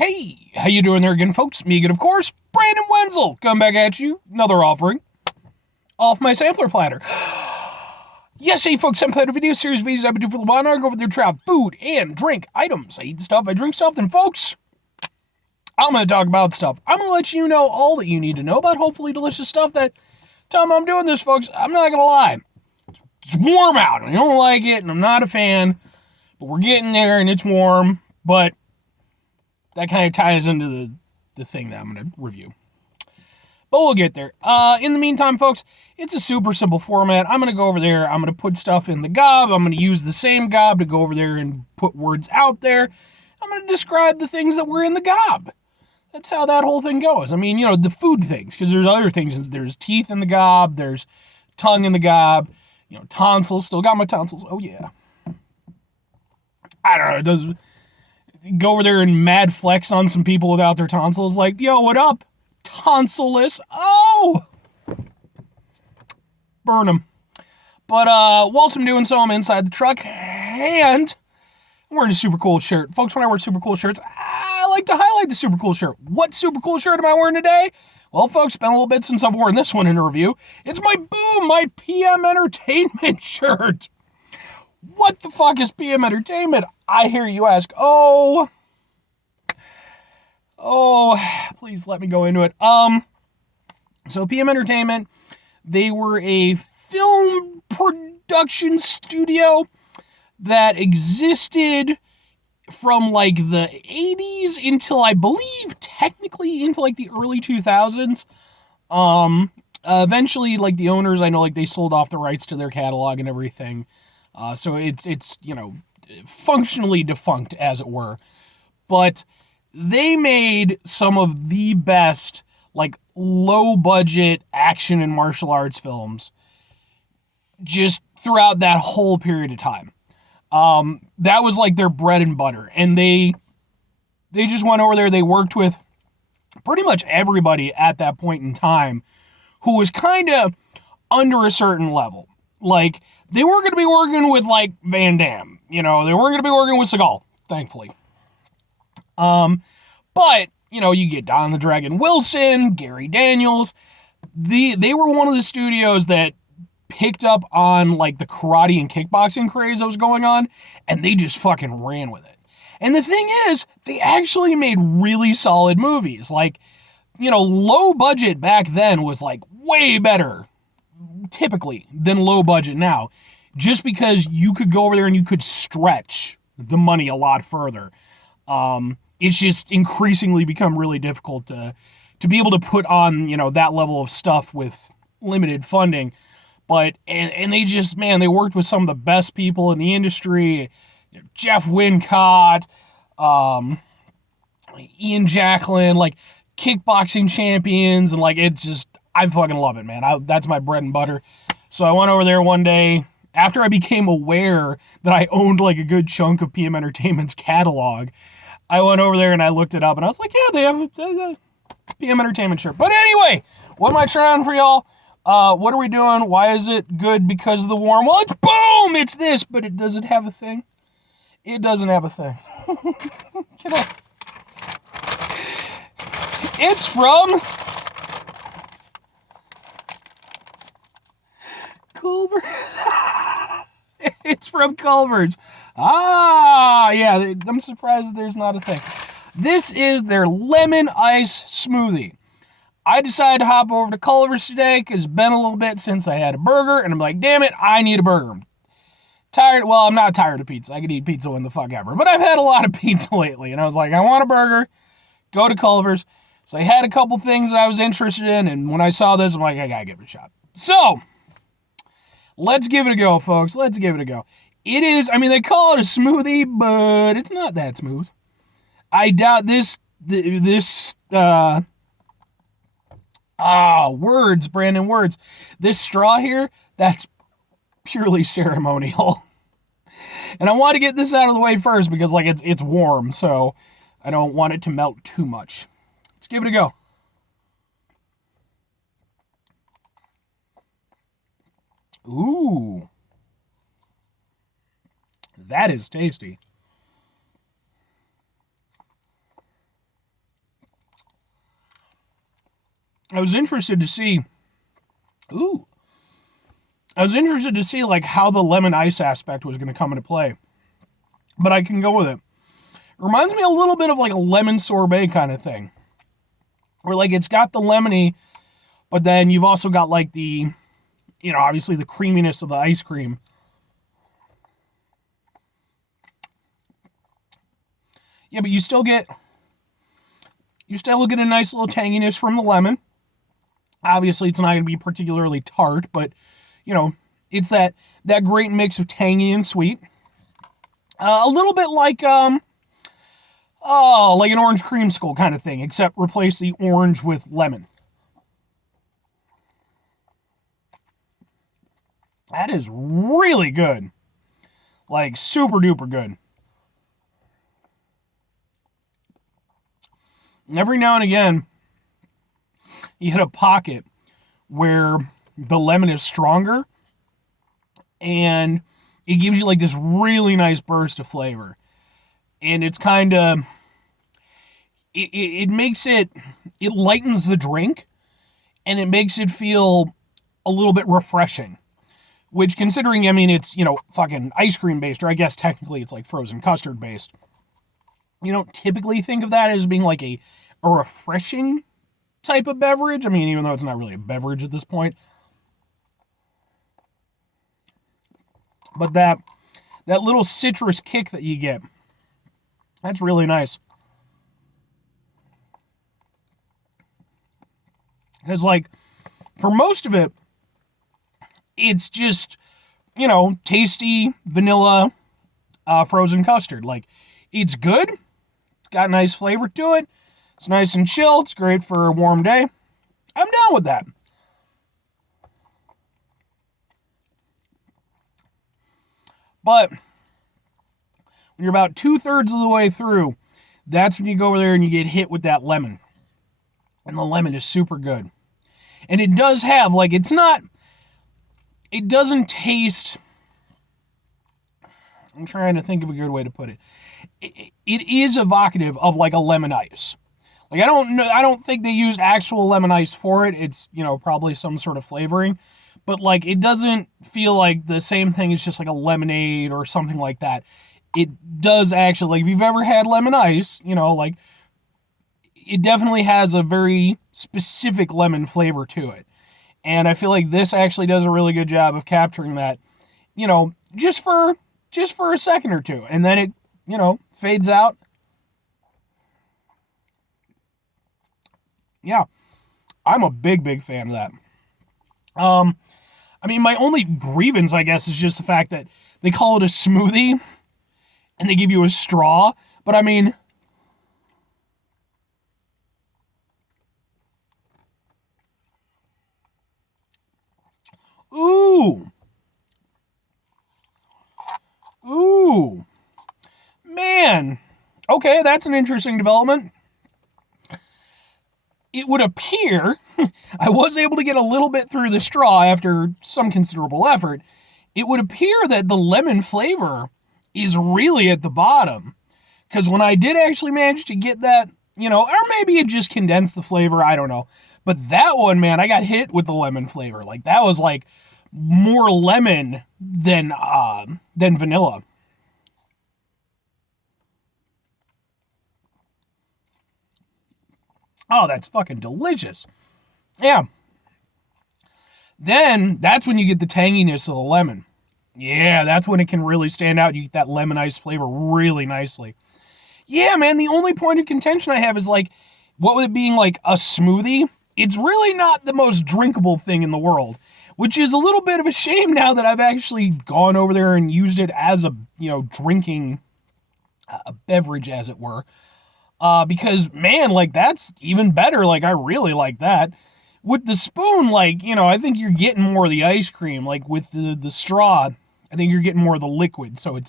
Hey, how you doing there again, folks? Me again, of course, Brandon Wenzel. Come back at you. Another offering off my sampler platter. Yes, hey, folks, I'm playing a video series of videos I've been doing for a while now. I go over there to try out food and drink items. I eat stuff, I drink stuff, and folks, I'm going to talk about stuff. I'm going to let you know all that you need to know about hopefully delicious stuff that time I'm doing this, folks. I'm not going to lie. It's warm out. I don't like it, and I'm not a fan, but we're getting there, and it's warm, but that kind of ties into the thing that I'm going to review. But we'll get there. In the meantime, folks, it's a super simple format. I'm going to go over there. I'm going to put stuff in the gob. I'm going to use the same gob to go over there and put words out there. I'm going to describe the things that were in the gob. That's how that whole thing goes. I mean, you know, the food things, because there's other things. There's teeth in the gob. There's tongue in the gob. You know, tonsils. Still got my tonsils. Oh, yeah. I don't know. It does go over there and mad flex on some people without their tonsils. Like, yo, what up? Tonsilless. Oh! Burn them. But whilst I'm doing so, I'm inside the truck, and I'm wearing a super cool shirt. Folks, when I wear super cool shirts, I like to highlight the super cool shirt. What super cool shirt am I wearing today? Well, folks, it's been a little bit since I've worn this one in a review. It's my PM Entertainment shirt. What the fuck is PM Entertainment? I hear you ask. Oh, please let me go into it. So PM Entertainment, they were a film production studio that existed from like the 80s until I believe technically into like the early 2000s. Eventually, like the owners, I know like they sold off the rights to their catalog and everything. So it's, you know, functionally defunct, as it were. But they made some of the best, like, low-budget action and martial arts films just throughout that whole period of time. That was, like, their bread and butter. And they just went over there, they worked with pretty much everybody at that point in time who was kind of under a certain level. Like, they weren't going to be working with, like, Van Damme. You know, they weren't going to be working with Seagal, thankfully. But, you know, you get Don the Dragon Wilson, Gary Daniels. They were one of the studios that picked up on, like, the karate and kickboxing craze that was going on, and they just fucking ran with it. And the thing is, they actually made really solid movies. Like, you know, low budget back then was, like, way better, typically, than low budget now. Just because you could go over there and you could stretch the money a lot further. It's just increasingly become really difficult to be able to put on, you know, that level of stuff with limited funding. But, and they just, man, they worked with some of the best people in the industry. You know, Jeff Wincott, Ian Jacklin, like, kickboxing champions, and, like, it's just, I fucking love it, man. That's my bread and butter. So I went over there one day, after I became aware that I owned, like, a good chunk of PM Entertainment's catalog. I went over there and I looked it up, and I was like, yeah, they have a PM Entertainment shirt. But anyway, what am I trying for y'all? What are we doing? Why is it good because of the warm? Well, it's boom! It's this, but it doesn't have a thing. It doesn't have a thing. It's from Culver. It's from Culver's. Yeah, I'm surprised there's not a thing. This is their lemon ice smoothie. I decided to hop over to Culver's today because it's been a little bit since I had a burger, and I'm like, damn it, I need a burger. I'm not tired of pizza. I could eat pizza when the fuck ever, but I've had a lot of pizza lately, and I was like, I want a burger. Go to Culver's. So I had a couple things that I was interested in, and when I saw this, I'm like, I gotta give it a shot. So, let's give it a go, folks. Let's give it a go. It is, I mean, they call it a smoothie, but it's not that smooth. I doubt words, Brandon, words. This straw here, that's purely ceremonial. And I want to get this out of the way first because, like, it's warm, so I don't want it to melt too much. Let's give it a go. Ooh. That is tasty. I was interested to see, I was interested to see like how the lemon ice aspect was going to come into play. But I can go with it. It reminds me a little bit of like a lemon sorbet kind of thing. Where like it's got the lemony, but then you've also got like the, obviously the creaminess of the ice cream. Yeah, but you still get a nice little tanginess from the lemon. Obviously, it's not going to be particularly tart, but, it's that great mix of tangy and sweet. A little bit like, like an orange creamsicle kind of thing, except replace the orange with lemon. That is really good. Like, super duper good. Every now and again, you hit a pocket where the lemon is stronger and it gives you like this really nice burst of flavor. And it's kind of, it makes it lightens the drink and it makes it feel a little bit refreshing. Which, considering, it's, fucking ice cream based, or I guess technically it's like frozen custard based. You don't typically think of that as being like a refreshing type of beverage. Even though it's not really a beverage at this point. But that little citrus kick that you get, that's really nice. Because, like, for most of it, it's just, tasty vanilla frozen custard. Like, it's good. It's got a nice flavor to it. It's nice and chill. It's great for a warm day. I'm down with that. But when you're about 2/3 of the way through, that's when you go over there and you get hit with that lemon. And the lemon is super good. And it does have, like, it doesn't taste, I'm trying to think of a good way to put it. It is evocative of like a lemon ice. Like, I don't think they use actual lemon ice for it. It's, probably some sort of flavoring. But, like, it doesn't feel like the same thing as just like a lemonade or something like that. It does actually, like, if you've ever had lemon ice, like, it definitely has a very specific lemon flavor to it. And I feel like this actually does a really good job of capturing that, just for a second or two. And then it, fades out. Yeah, I'm a big, big fan of that. My only grievance, I guess, is just the fact that they call it a smoothie and they give you a straw. But ooh, man. Okay, that's an interesting development. It would appear, I was able to get a little bit through the straw after some considerable effort. It would appear that the lemon flavor is really at the bottom. Because when I did actually manage to get that, or maybe it just condensed the flavor, I don't know. But that one, man, I got hit with the lemon flavor. Like, that was like more lemon than vanilla. Oh, that's fucking delicious. Yeah. Then, that's when you get the tanginess of the lemon. Yeah, that's when it can really stand out. You get that lemon ice flavor really nicely. Yeah, man, the only point of contention I have is, like, what with it being, like, a smoothie, it's really not the most drinkable thing in the world. Which is a little bit of a shame now that I've actually gone over there and used it as a, drinking a beverage, as it were. Because, man, like, that's even better. Like, I really like that. With the spoon, like, I think you're getting more of the ice cream. Like, with the straw, I think you're getting more of the liquid. So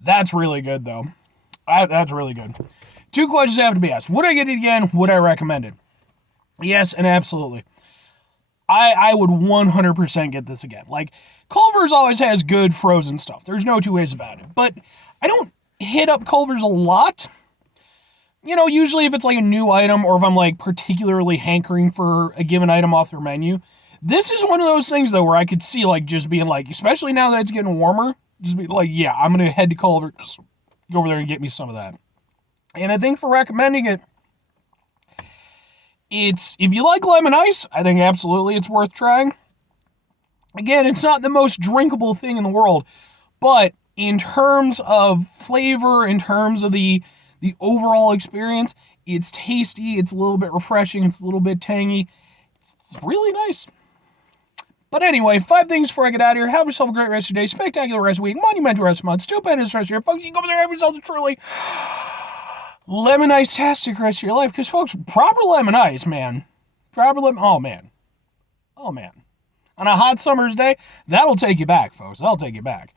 that's really good, though. That's really good. 2 questions have to be asked. Would I get it again? Would I recommend it? Yes, and absolutely. I would 100% get this again. Like, Culver's always has good frozen stuff. There's no two ways about it. But I don't hit up Culver's a lot. Usually if it's like a new item or if I'm like particularly hankering for a given item off their menu, this is one of those things though where I could see like just being like, especially now that it's getting warmer, just be like, yeah, I'm gonna head to Culver, go over there and get me some of that. And I think for recommending it, it's if you like lemon ice, I think absolutely it's worth trying. Again, it's not the most drinkable thing in the world, but in terms of flavor, in terms of the overall experience, it's tasty, it's a little bit refreshing, it's a little bit tangy. It's really nice. But anyway, 5 things before I get out of here. Have yourself a great rest of your day, spectacular rest of the week, monumental rest of the month, stupendous rest of your folks. You can go over there and have yourselves a truly lemon ice-tastic rest of your life. Because, folks, proper lemon ice, man. Oh, man. On a hot summer's day, that'll take you back, folks. That'll take you back.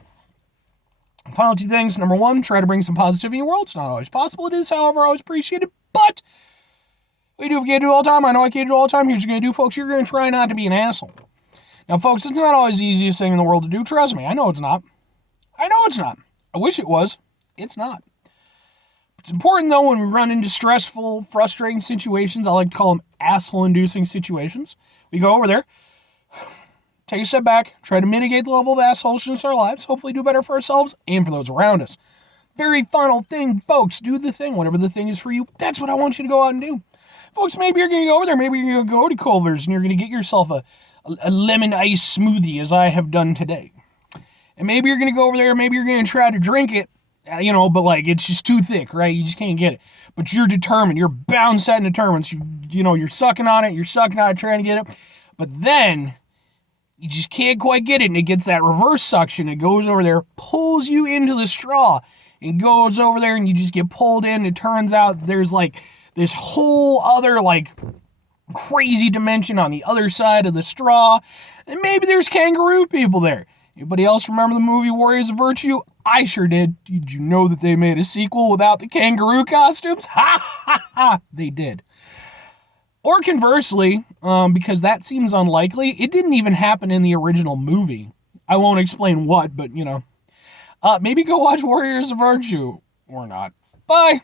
Final 2 things. Number 1, try to bring some positivity in your world. It's not always possible. It is, however, always appreciated. But we do if you can't do it all the time. I know I can't do it all the time. Here's what you're going to do, folks. You're going to try not to be an asshole. Now, folks, it's not always the easiest thing in the world to do. Trust me. I know it's not. I wish it was. It's not. It's important, though, when we run into stressful, frustrating situations. I like to call them asshole-inducing situations. We go over there, take a step back, try to mitigate the level of assholishness in our lives, hopefully do better for ourselves and for those around us. Very final thing, folks, do the thing, whatever the thing is for you. That's what I want you to go out and do. Folks, maybe you're going to go over there, maybe you're going to go to Culver's and you're going to get yourself a lemon ice smoothie, as I have done today. And maybe you're going to go over there, maybe you're going to try to drink it, but like it's just too thick, right? You just can't get it. But you're determined, you're bound, set, and determined. So you're sucking on it, trying to get it. But then you just can't quite get it, and it gets that reverse suction. It goes over there, pulls you into the straw, and goes over there, and you just get pulled in. It turns out there's like this whole other like crazy dimension on the other side of the straw, and maybe there's kangaroo people there. Anybody else remember the movie Warriors of Virtue? I sure did. Did you know that they made a sequel without the kangaroo costumes? Ha ha ha! They did. Or conversely, because that seems unlikely, it didn't even happen in the original movie. I won't explain what, but maybe go watch Warriors of Virtue or not. Bye.